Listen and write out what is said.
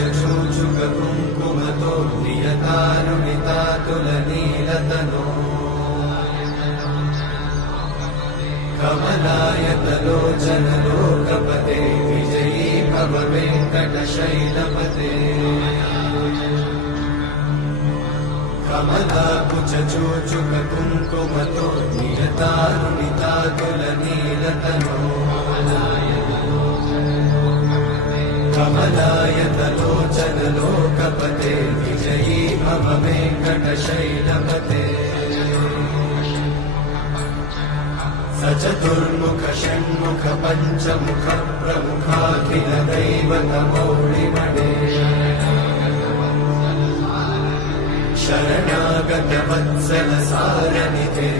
कुचचूचुक कुङ्कुमतो नियतारुणितातुलनीलतनो कमलायतलोचन लोकपते विजयी भव वेङ्कटशैलपते कमलाकुचचूचुक कुङ्कुमतो नियतारुणितातुलनीलतनो कमलायतलोचन लोकपते विजयी भव वेङ्कटशैलपते सचतुर्मुख षण्मुख पञ्चमुख प्रमुखाखिल दैवतमौलिमणे शरणागत वत्सल सारनिधे